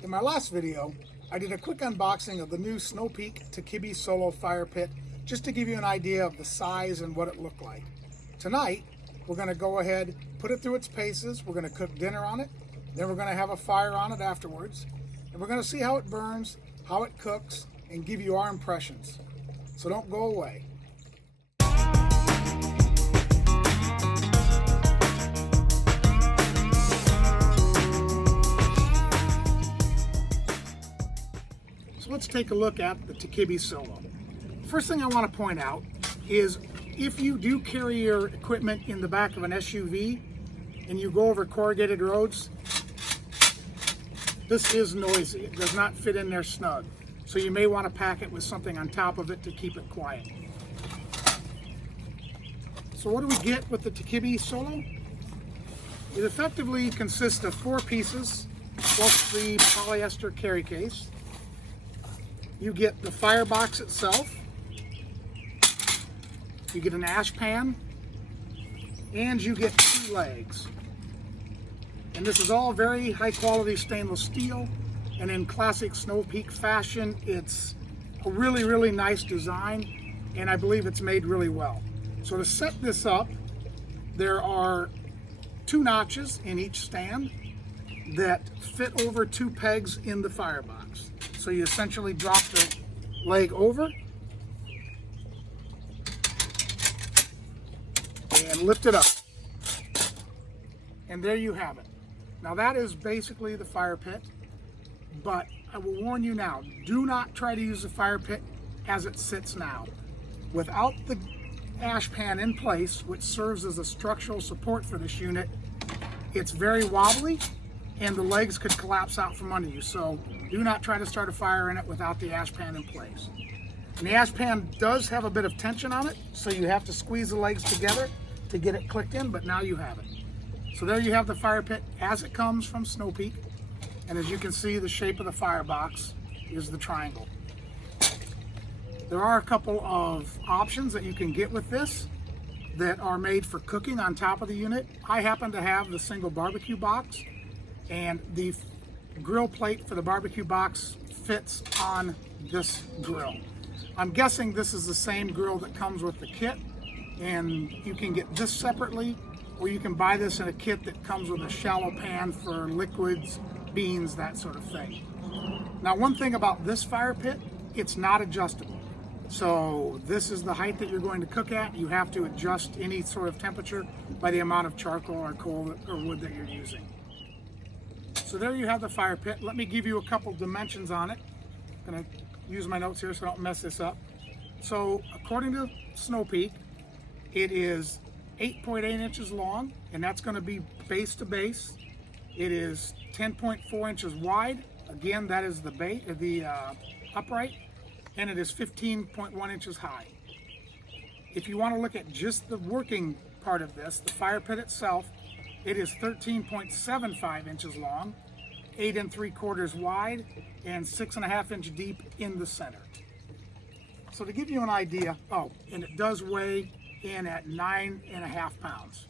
In my last video, I did a quick unboxing of the new Snow Peak Takibi Solo fire pit, just to give you an idea of the size and what it looked like. Tonight, we're going to go ahead, put it through its paces, we're going to cook dinner on it, then we're going to have a fire on it afterwards, and we're going to see how it burns, how it cooks, and give you our impressions. So don't go away. Let's take a look at the Takibi Solo. First thing I want to point out is if you do carry your equipment in the back of an SUV and you go over corrugated roads, this is noisy. It does not fit in there snug. So you may want to pack it with something on top of it to keep it quiet. So what do we get with the Takibi Solo? It effectively consists of 4 pieces plus the polyester carry case. You get the firebox itself, you get an ash pan, and you get 2 legs. And this is all very high quality stainless steel, and in classic Snow Peak fashion, it's a really, really nice design, and I believe it's made really well. So to set this up, there are 2 notches in each stand that fit over 2 pegs in the firebox. So you essentially drop the leg over and lift it up. And there you have it. Now that is basically the fire pit, but I will warn you now, do not try to use the fire pit as it sits now. Without the ash pan in place, which serves as a structural support for this unit, it's very wobbly and the legs could collapse out from under you. So do not try to start a fire in it without the ash pan in place. And the ash pan does have a bit of tension on it, so you have to squeeze the legs together to get it clicked in, but now you have it. So there you have the fire pit as it comes from Snow Peak. And as you can see, the shape of the firebox is the triangle. There are a couple of options that you can get with this that are made for cooking on top of the unit. I happen to have the single barbecue box, and the grill plate for the barbecue box fits on this grill. I'm guessing this is the same grill that comes with the kit, and you can get this separately, or you can buy this in a kit that comes with a shallow pan for liquids, beans, that sort of thing. Now, one thing about this fire pit, it's not adjustable. So this is the height that you're going to cook at. You have to adjust any sort of temperature by the amount of charcoal or coal or wood that you're using. So there you have the fire pit. Let me give you a couple dimensions on it. I'm going to use my notes here so I don't mess this up. So according to Snow Peak, it is 8.8 inches long, and that's going to be base to base. It is 10.4 inches wide. Again, that is the upright, and it is 15.1 inches high. If you want to look at just the working part of this, the fire pit itself, it is 13.75 inches long, 8 3/4 wide, and 6.5 inch deep in the center. So to give you an idea, and it does weigh in at 9.5 pounds.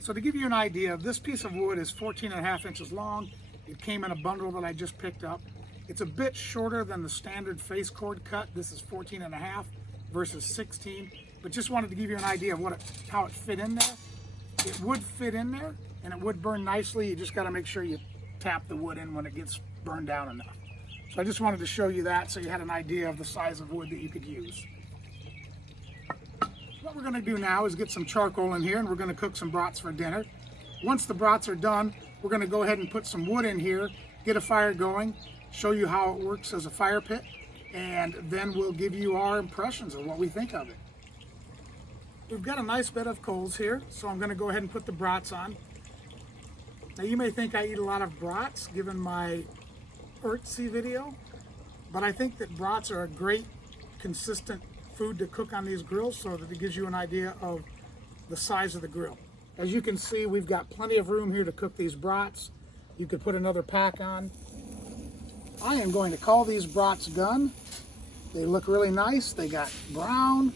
So to give you an idea, this piece of wood is 14.5 inches long. It came in a bundle that I just picked up. It's a bit shorter than the standard face cord cut. This is 14.5 versus 16, but just wanted to give you an idea of how it fit in there. It would fit in there, and it would burn nicely. You just got to make sure you tap the wood in when it gets burned down enough. So I just wanted to show you that so you had an idea of the size of wood that you could use. What we're going to do now is get some charcoal in here, and we're going to cook some brats for dinner. Once the brats are done, we're going to go ahead and put some wood in here, get a fire going, show you how it works as a fire pit, and then we'll give you our impressions of what we think of it. We've got a nice bed of coals here, so I'm going to go ahead and put the brats on. Now you may think I eat a lot of brats given my Urtsy video, but I think that brats are a great consistent food to cook on these grills so that it gives you an idea of the size of the grill. As you can see, we've got plenty of room here to cook these brats. You could put another pack on. I am going to call these brats done. They look really nice. They got brown.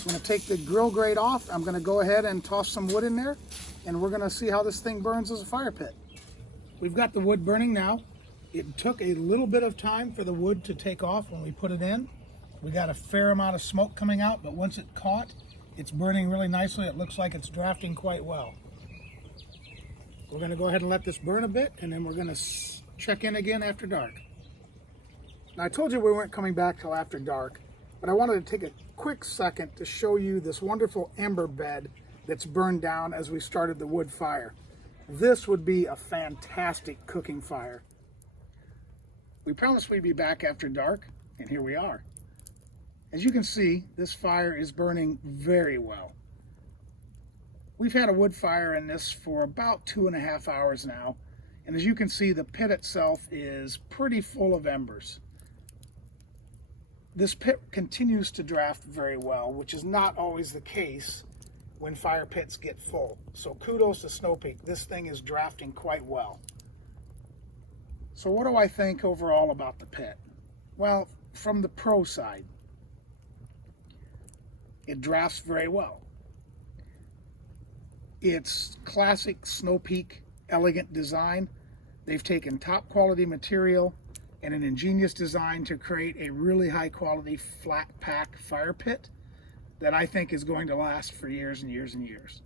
I'm going to take the grill grate off. I'm going to go ahead and toss some wood in there, and we're going to see how this thing burns as a fire pit. we've got the wood burning now. It took a little bit of time for the wood to take off when we put it in. We got a fair amount of smoke coming out, but once it caught, it's burning really nicely. It looks like it's drafting quite well. We're going to go ahead and let this burn a bit, and then we're going to check in again after dark. Now, I told you we weren't coming back till after dark, but I wanted to take a quick second to show you this wonderful ember bed that's burned down as we started the wood fire. This would be a fantastic cooking fire. We promised we'd be back after dark, and here we are. As you can see, this fire is burning very well. We've had a wood fire in this for about 2.5 hours now, and as you can see, the pit itself is pretty full of embers. This pit continues to draft very well, which is not always the case when fire pits get full. So kudos to Snow Peak. This thing is drafting quite well. So what do I think overall about the pit? Well, from the pro side, it drafts very well. It's classic Snow Peak elegant design. They've taken top quality material and an ingenious design to create a really high quality flat pack fire pit that I think is going to last for years and years and years.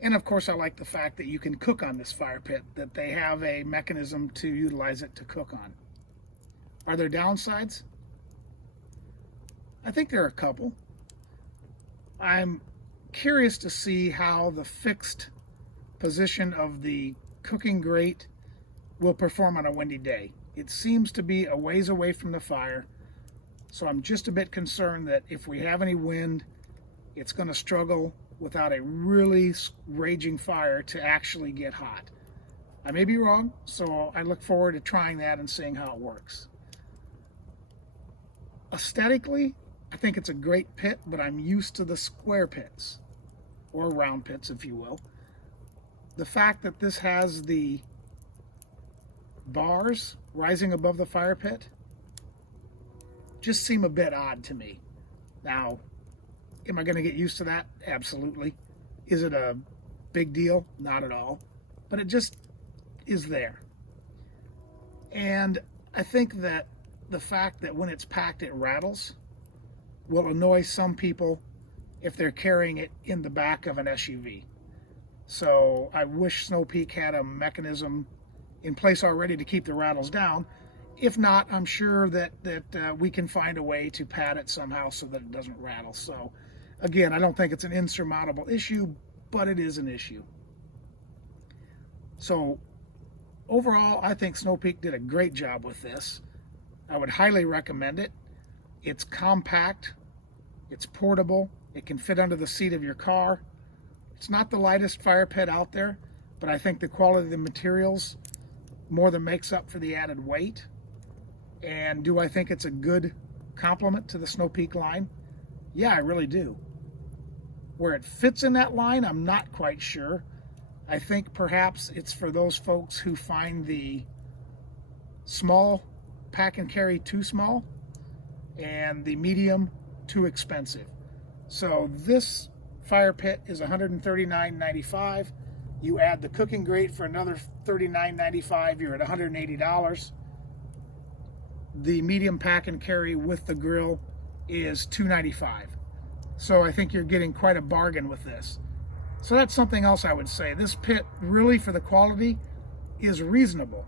And of course, I like the fact that you can cook on this fire pit, that they have a mechanism to utilize it to cook on. Are there downsides? I think there are a couple. I'm curious to see how the fixed position of the cooking grate will perform on a windy day. It seems to be a ways away from the fire, so I'm just a bit concerned that if we have any wind, it's going to struggle without a really raging fire to actually get hot. I may be wrong, so I look forward to trying that and seeing how it works. Aesthetically, I think it's a great pit, but I'm used to the square pits, or round pits, if you will. The fact that this has the bars rising above the fire pit just seem a bit odd to me. Now, am I going to get used to that? Absolutely. Is it a big deal? Not at all. But it just is there. And I think that the fact that when it's packed it rattles will annoy some people if they're carrying it in the back of an SUV. So I wish Snow Peak had a mechanism in place already to keep the rattles down. If not, I'm sure that we can find a way to pad it somehow so that it doesn't rattle. So again, I don't think it's an insurmountable issue, but it is an issue. So overall, I think Snow Peak did a great job with this. I would highly recommend it. It's compact, it's portable, it can fit under the seat of your car. It's not the lightest fire pit out there, but I think the quality of the materials more than makes up for the added weight. And do I think it's a good complement to the Snow Peak line? Yeah, I really do. Where it fits in that line, I'm not quite sure. I think perhaps it's for those folks who find the small pack and carry too small and the medium too expensive. So this fire pit is $139.95. You add the cooking grate for another $39.95, you're at $180. The medium pack and carry with the grill is $295. So I think you're getting quite a bargain with this. So that's something else I would say. This pit, really for the quality, is reasonable.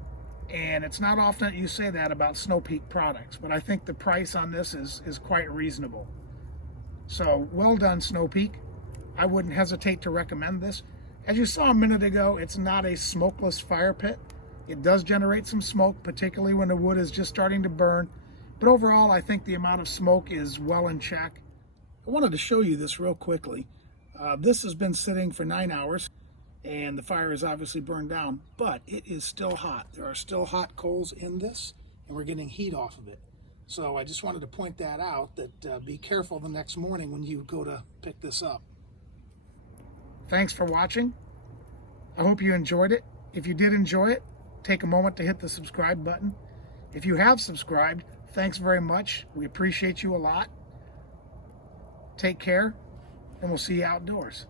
And it's not often that you say that about Snow Peak products, but I think the price on this is quite reasonable. So well done, Snow Peak. I wouldn't hesitate to recommend this. As you saw a minute ago, it's not a smokeless fire pit. It does generate some smoke, particularly when the wood is just starting to burn. But overall, I think the amount of smoke is well in check. I wanted to show you this real quickly. This has been sitting for 9 hours, and the fire is obviously burned down, but it is still hot. There are still hot coals in this, and we're getting heat off of it. So I just wanted to point that out, that be careful the next morning when you go to pick this up. Thanks for watching. I hope you enjoyed it. If you did enjoy it, take a moment to hit the subscribe button. If you have subscribed, thanks very much. We appreciate you a lot. Take care, and we'll see you outdoors.